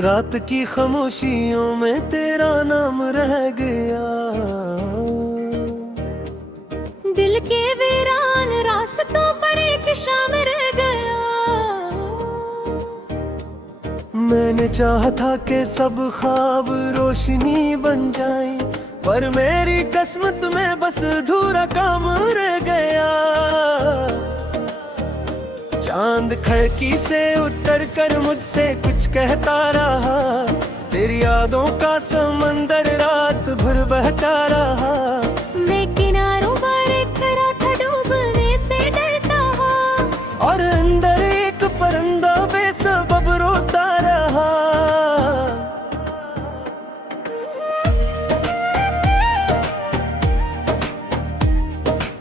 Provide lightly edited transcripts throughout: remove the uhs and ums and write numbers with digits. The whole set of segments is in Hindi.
रात की खामोशियों में तेरा नाम रह गया। दिल के वीरान रास्तों पर एक शाम रह गया। मैंने चाहा था कि सब ख्वाब रोशनी बन जाए, पर मेरी किस्मत में बस अधूरा काम रह गया। चांद खिड़की से उतर कर मुझसे कुछ कहता रहा, तेरी यादों का समंदर रात भर बहता रहा। मैं किनारों पर खड़ा था, डूबने से डरता हा, और अंदर एक परिंदा बेसबब रोता रहा।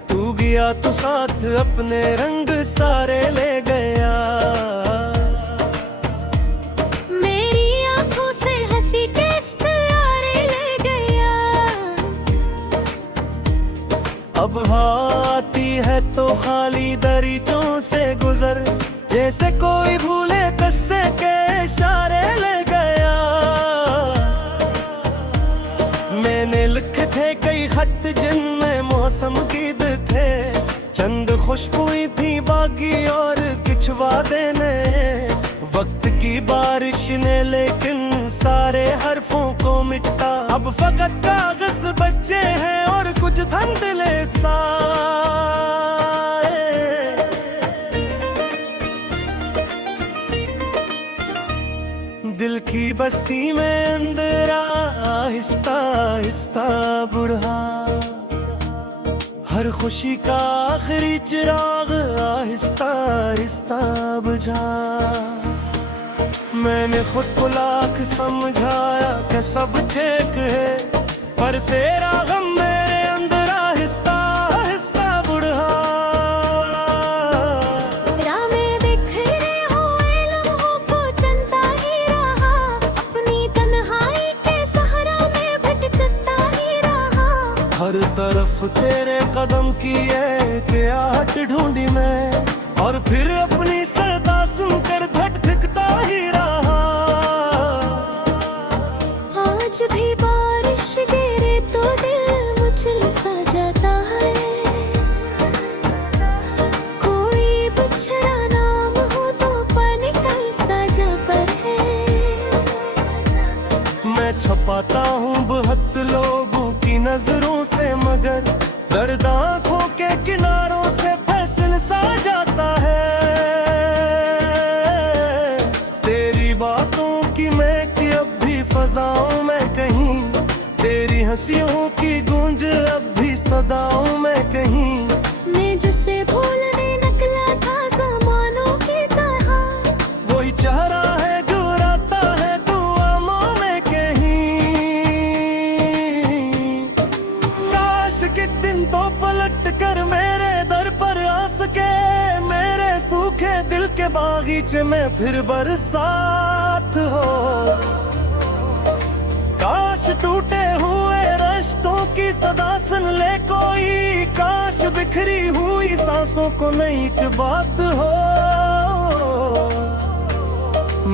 तू गया तो साथ अपने रंग सारे ले गया। मेरी आंखों से हंसी के इस्तारे ले गया। अब आती है तो खाली दरीचों से गुजर, जैसे कोई भूले कस्से के इशारे ले गया। मैंने लिखे थे कई खत जिनमें मौसम गीत थे, चंद खुशबुएं थी बागी और कुछ वादे ने। वक्त की बारिश ने लेकिन सारे हरफों को मिटा, अब फकत कागज बचे हैं और कुछ धंधले साए। दिल की बस्ती में अंधेरा आहिस्ता आहिस्ता बुढ़ा, हर खुशी का आखिरी चिराग आहिस्ता आहिस्ता बुझा। मैंने खुद को लाख समझाया कि सब ठीक है, पर तेरा गम मेरे अंदर आहिस्ता आहिस्ता बुढ़ा। राहें बिखरे हुए लम्हों को चलता ही रहा, अपनी तन्हाई के सहारा में भटकता ही रहा। हर तरफ तेरे कदम की एक आहट ढूंढी मैं, और फिर अपनी सदा सुनकर धड़कता ही रहा। आज भी बारिश गिरे तो दिल मुझे सा जाता है, कोई बिछड़ा नाम हो तो पानी कैसा जबर है। मैं छपाता हूँ बहुत लोगों की नजरों से, मगर दर्द आंखों के किनारों से फैसल सा जाता है। तेरी बातों की महक अब भी फजाओं में कहीं, तेरी हंसियों की गूंज अब भी सदाओं में कहीं। मैं जिसे भूलने निकला था ज़मानों की तरह, वही चेहरा है जो राता है दुआओं में कहीं। काश के दिन तो पलट कर मेरे दर पर आ सके, मेरे सूखे दिल के बागीचे में फिर बरसात हो। काश टूटे हुए रिश्तों की सदा सुन ले कोई, काश बिखरी हुई सांसों को नई एक बात हो।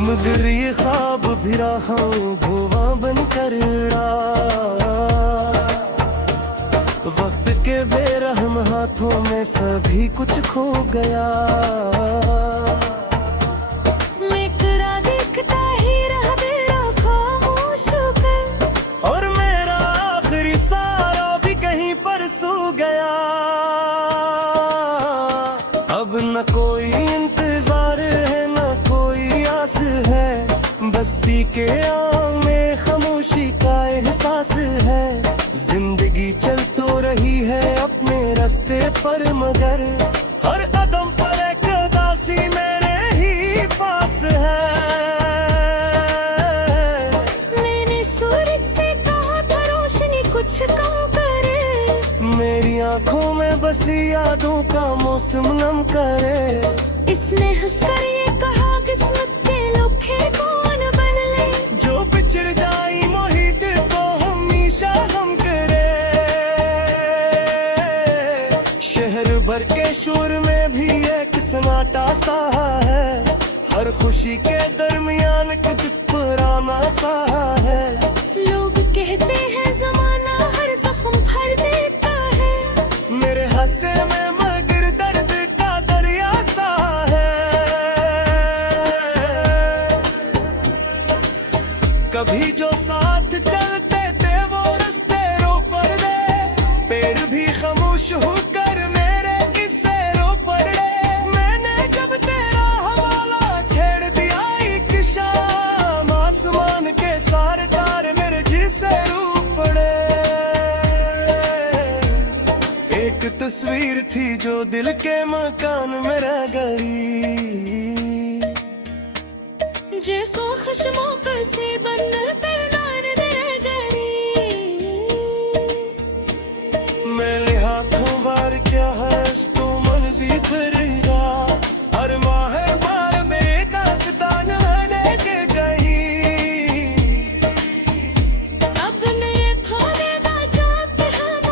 मगर ये ख्वाब भी रहा भुआ बनकर उड़ा, वक्त के बेरहम हाथों में सभी कुछ खो गया। मैं करा देखता ही रहा तेरा खामोश होकर, और मेरा आखिरी सारा भी कहीं पर सो गया। अब न कोई इंतजार है न कोई आस है, बस्ती के आम में खामोशी का एहसास है। जिंदगी चल तो रही है अपने रास्ते पर, मगर हर कदम पर एक उदासी मेरे ही पास है। मैंने सूरज से कहा था रोशनी कुछ कम करे, मेरी आंखों में बसी यादों का मौसम नम करे। इसने हंसकर ये कहा किस्मत के लोखे कौन बन ले, जो बिछड़ जाई मोहित को हमेशा हम करे। शहर भर के शोर में भी एक सन्नाटा सा है, हर खुशी के दरमियान कुछ पुराना सा है। लोग कहते हैं जमाना हर जख्म भर देता है। मेरे हंसे में मगर दर्द का दरिया सा है। कभी जो साथ चलते थे वो रास्ते रो पड़े, पेड़ भी खामोश होकर मेरे किस्से रो पड़े। मैंने जब तेरा हवाला छेड़ दिया एक शाम, आसमान के सारे तारे मेरे जी से रू पड़े। एक तस्वीर थी जो दिल के मकान में रह गई, जैसो खुशमों पर से बन पे नार रह गई। मैंने हाथों बार क्या है तो मर्जी फिरेगा, हर माह बार में दास्तान बने के गई। अब नए थोड़ेगा जाते हम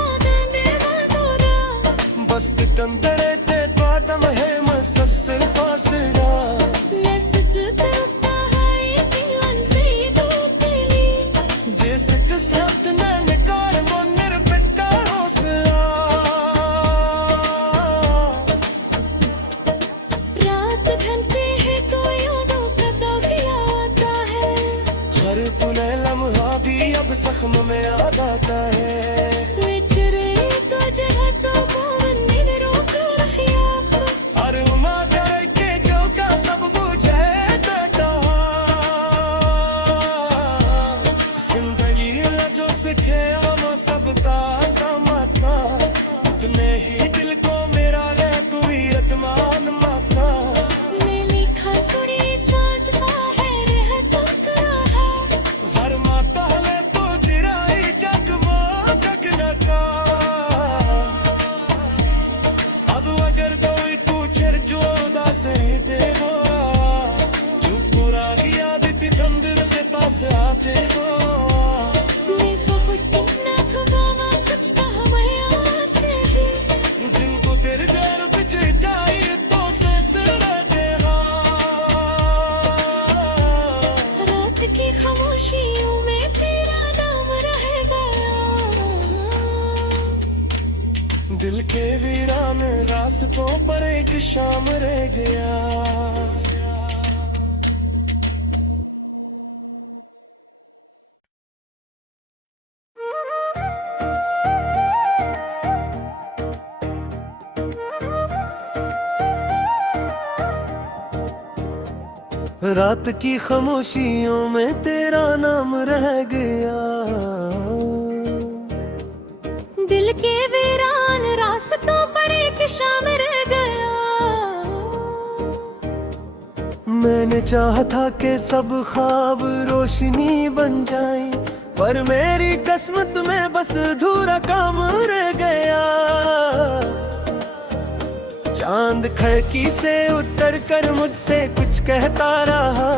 देवानोरा, बस कंदरे ते बादम है मसस्सिल फासला। जख्म में याद आता है। अरे उमा प्यारे के जो का सब बुझे बेटा, जिंदगी जो सीखे हम सबका समाता, तूने ही दिल को मेरा रे तू ही रतमान माता। दिल के वीरान रास्तों पर एक शाम रह गया। रात की खामोशियों में तेरा नाम रह गया। दिल के वीरान रास्तों पर एक शाम रह गया। मैंने चाहा था कि सब ख्वाब रोशनी बन जाए, पर मेरी किस्मत में बस अधूरा काम रह गया। चांद खिड़की से उतर कर मुझसे कुछ कहता रहा,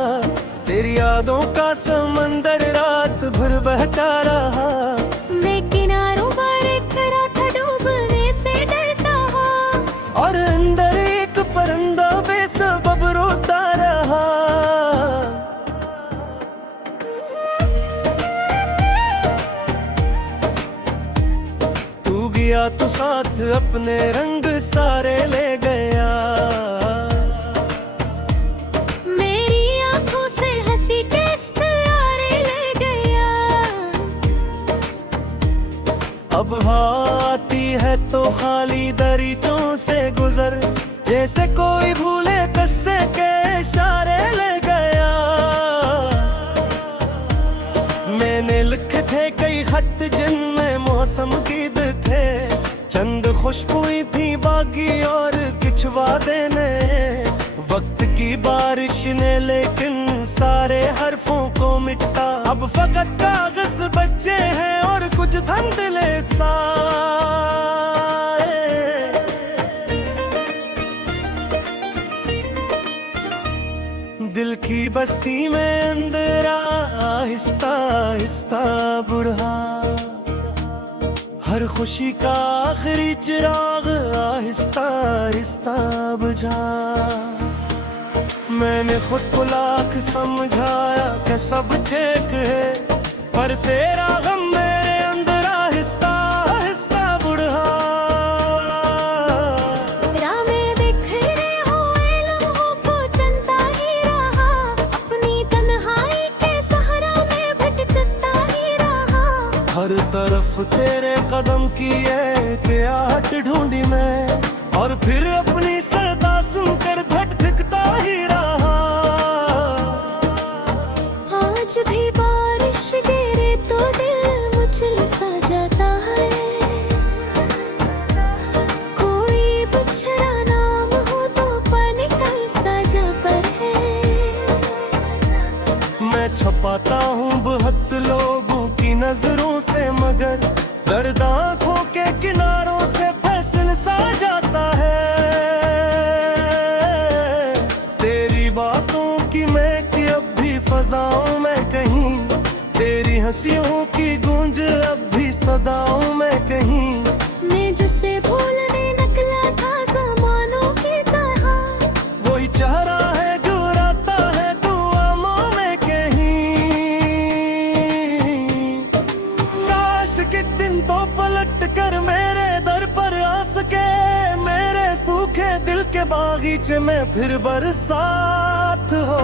तेरी यादों का समंदर रात भर बहता रहा। मैं किनारों पर खड़ा था डूबने से डरता हा, और अंदर एक परिंदा बेसबब रोता रहा। तू गया तो साथ अपने रंग सारे ले गया। मेरी आंखों से हंसी के इस्तारे ले गया। अब आती है तो खाली दरीचों से गुजर, जैसे कोई भूले कस्से के इशारे ले गया। मैंने लिखे थे कई खत जिनमें मौसम गीत थे, चंद खुशबुएं थी बागी और कुछ वादे ने। वक्त की बारिश ने लेकिन सारे हरफों को मिटा, अब फकत कागज बच्चे हैं और कुछ धंधले सारे। दिल की बस्ती में अंधेरा आहिस्ता आहिस्ता बुढ़ा, हर खुशी का आखिरी चिराग आहिस्ता आहिस्ता बुझा। मैंने खुद को लाख समझाया कि सब ठीक है, पर तेरा गम मेरे अंदर आहिस्ता आहिस्ता बढ़ा। राहें बिखरे हुए लम्हों को चलता ही रहा, अपनी तन्हाई के सहारा में भटकता ही रहा। हर तरफ तेरे कदम की एक आहट ढूंढी मैं, और फिर अपनी सदा सुनकर भटकता ही रहा। आज भी बारिश गिरे तो दिल मुझल सा जाता है, कोई बिछड़ा नाम हो तो पानी कल सा जाता है। मैं छपाता हूँ बहुत लोगों की नजरों से, मगर दर्द आंखों के किनारों से फैसल सा जाता है। तेरी बातों की महक अब भी फजाओं में कहीं, तेरी हंसियों की गूंज अब भी सदाओं में कहीं। मैं जिसे भूलने निकला था ज़मानों की तरह, वही चेहरा है जो राता है दुआओं में कहीं। काश के दिन तो पलट कर मेरे दर पर आ सके, मेरे सूखे दिल के बागीचे में फिर बरसात हो।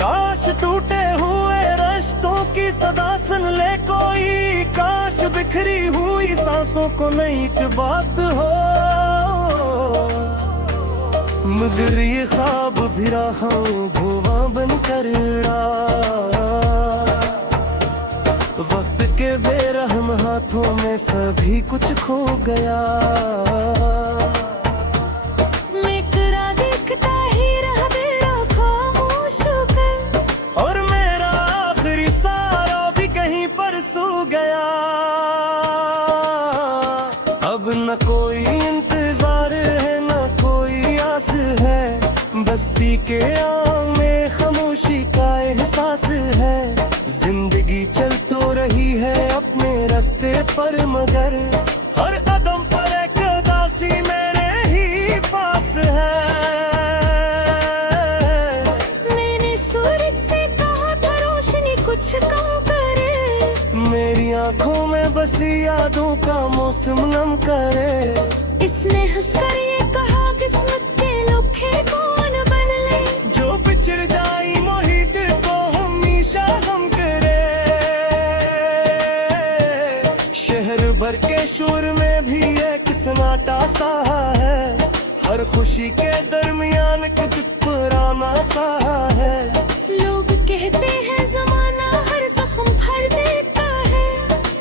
काश टूटे हुए रिश्तों की सदा सुन ले कोई, काश बिखरी हुई सांसों को नई एक बात हो। मगर ये ख्वाब भी रहा भुआ बनकर उड़ा, वक्त के बेरहम हाथों में सभी कुछ खो गया। मैं करा देखता ही रह तेरा खामोश होकर, और मेरा आखिरी सारा भी कहीं पर सो गया। अब न कोई इंतजार है न कोई आस है, बस्ती के आम में खामोशी का एहसास है। जिंदगी चल तो रही है अपने रास्ते पर, मगर हर कदम पर एक उदासी मेरे ही पास है। मैंने सूरज से कहा था रोशनी कुछ कम करे, मेरी आंखों में बसी यादों का मौसम नम करे। इसने हंसकर ये कहा किस्मत के लोखे कौन बन ले, जो बिछड़ जाई मोहित को हमेशा हम करे। शहर भर के शोर में भी एक सन्नाटा सा है, हर खुशी के दरमियान कुछ पुराना सा है। लोग कहते हैं जमाना हर जख्म भर देता है,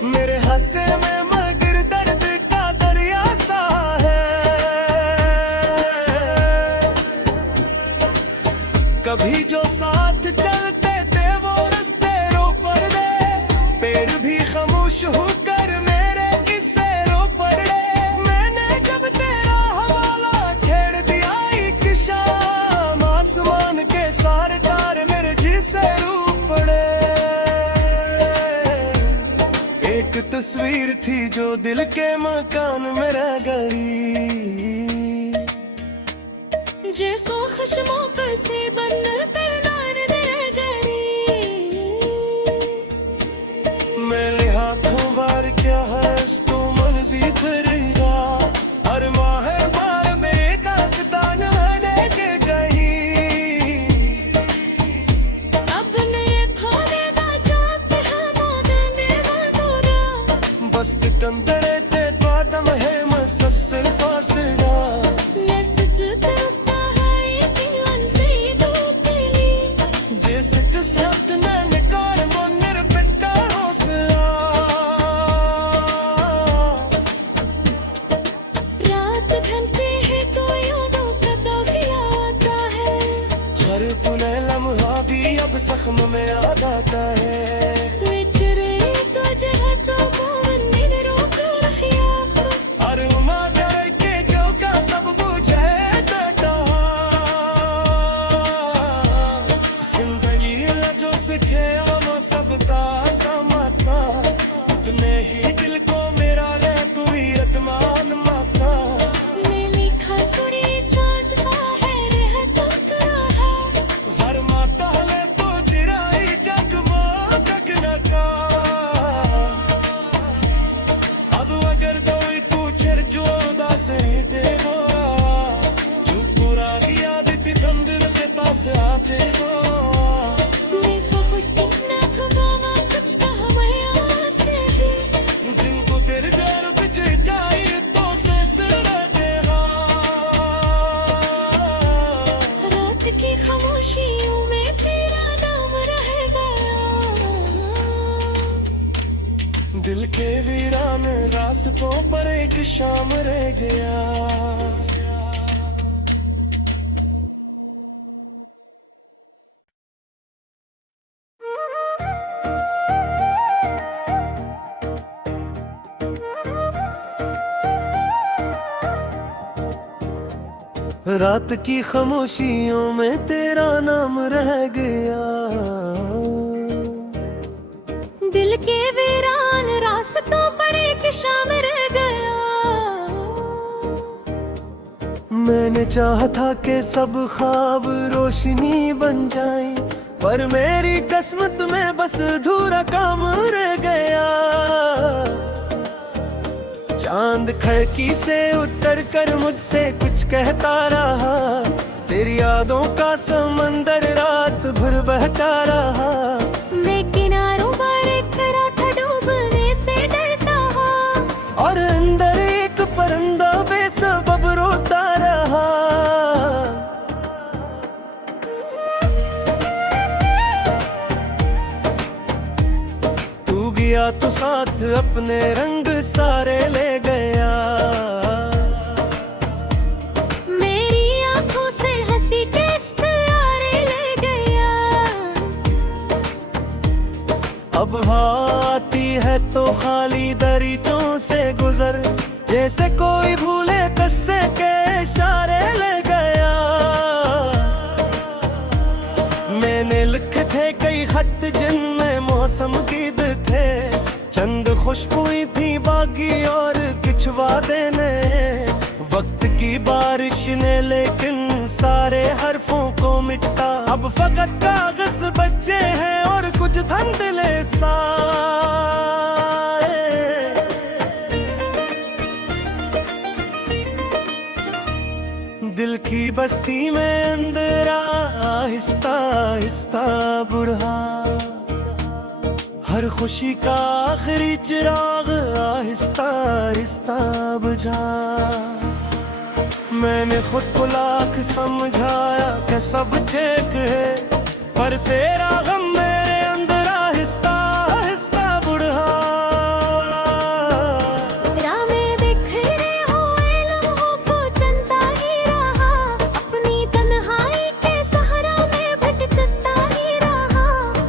मेरे हंसे में मगर दर्द का दरिया सा है। कभी जो साथ चलते थे वो रास्ते रो पड़ दे, पेड़ भी खामोश होकर मेरे किस्से रो पड़े। मैंने जब तेरा हवाला छेड़ दिया एक शाम, आसमान के सारे तारे मेरे जी से रू पड़े। एक तस्वीर थी जो दिल के मकान में रह गई, जैसो खुशमों पर से बन पे नार रह गई। मेरे हाथों बार क्या है तो मर्जी करेगा, हर माह बार में दास्तान बने के गई। अब नए खोलेगा चाहते हम आदमी वानोरा, बस कंदरे ते बादम है मससल फासला। मैं सजता है यकीन से दो पीली, जैसे किस्मत ने निकाल मंदिर पिता हौसला। रात ढलती है तो यादों का काफिला आता है, हर पुनः लम्हा भी अब जख्म में याद आता है। विचरे तो जहाँ तो मोहन रोका दिल के वीरान रास्तों पर एक शाम रह गया। रात की खामोशियों में तेरा नाम रह गया। दिल के वीरान रास्तों पर एक शाम रह गया। मैंने चाहा था कि सब ख्वाब रोशनी बन जाए, पर मेरी किस्मत में बस अधूरा काम रह गया। चांद खिड़की से उतर कर मुझसे कुछ कहता रहा, तेरी यादों का समंदर रात भर बहता रहा। मैं किनारों पर खड़ा था, डूबने से डरता हा, और अंदर एक परिंदा बेसबब रोता रहा। तू गया तो साथ अपने रंग सारे ले गया। मेरी आंखों से हंसी के इस्तारे ले गया। अब आती है तो खाली दरीचों से गुजर, जैसे कोई भूले कस्से के इशारे ले गया। मैंने लिखे थे कई खत जिनमें मौसम गीत थे, चंद खुशबुएं थी बागी और कुछ वादे ने। वक्त की बारिश ने लेकिन सारे हरफों को मिटा, अब फकत कागज बचे हैं और कुछ धंधले साए। दिल की बस्ती में अंधेरा आहिस्ता आहिस्ता बुढ़ा, हर खुशी का आखिरी चिराग आहिस्ता आहिस्ता बुझा। मैंने खुद को लाख समझाया कि सब ठीक है, पर तेरा गम मेरे अंदर आहिस्ता आहिस्ता बुढ़ा। राहें बिखरे हुए लम्हों को चलता ही रहा, अपनी तन्हाई के सहारा में भटकता ही रहा।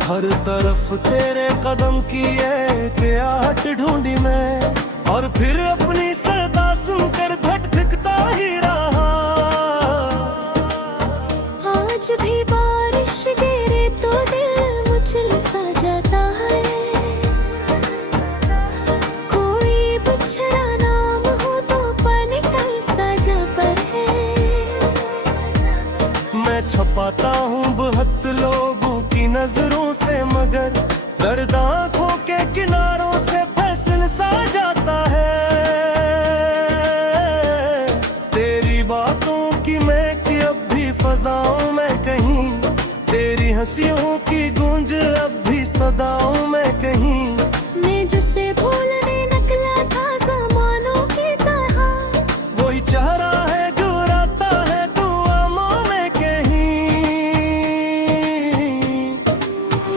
हर तरफ तेरे कदम की एक आहट ढूंढी मैं, और फिर अपनी सदा सुनकर भटकता ही रहा। आज भी बारिश गिरे तो दिल मुझे सा जाता है, कोई बिछड़ा नाम हो तो पानी का सजा पर है। मैं छपाता हूँ बहुत लोगों की नजरों से, मगर दर्द आंखों के किनारों से फैसल सा जाता है। तेरी बातों की महक अब भी फजाओं में कहीं, तेरी हंसियों की गूंज अब भी सदाओं में कहीं। मैं जिसे भूलने निकला था ज़मानों की तरह, वही चेहरा है जो राता है दुआओं में कहीं।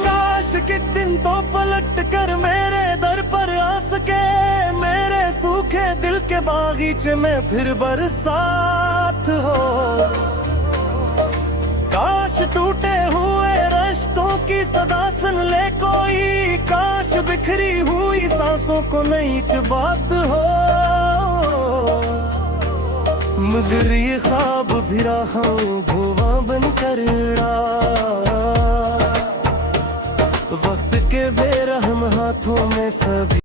काश के दिन तो पलट कर मेरे दर पर आ सके, मेरे सूखे दिल के बागीचे में फिर बरसात हो। काश टूटे हुए रिश्तों की सदा सुन ले कोई, काश बिखरी हुई सांसों को नई एक बात हो। मगर ये ख्वाब भी रहा भुआ बनकर उड़ा, वक्त के बेरहम हाथों में सभी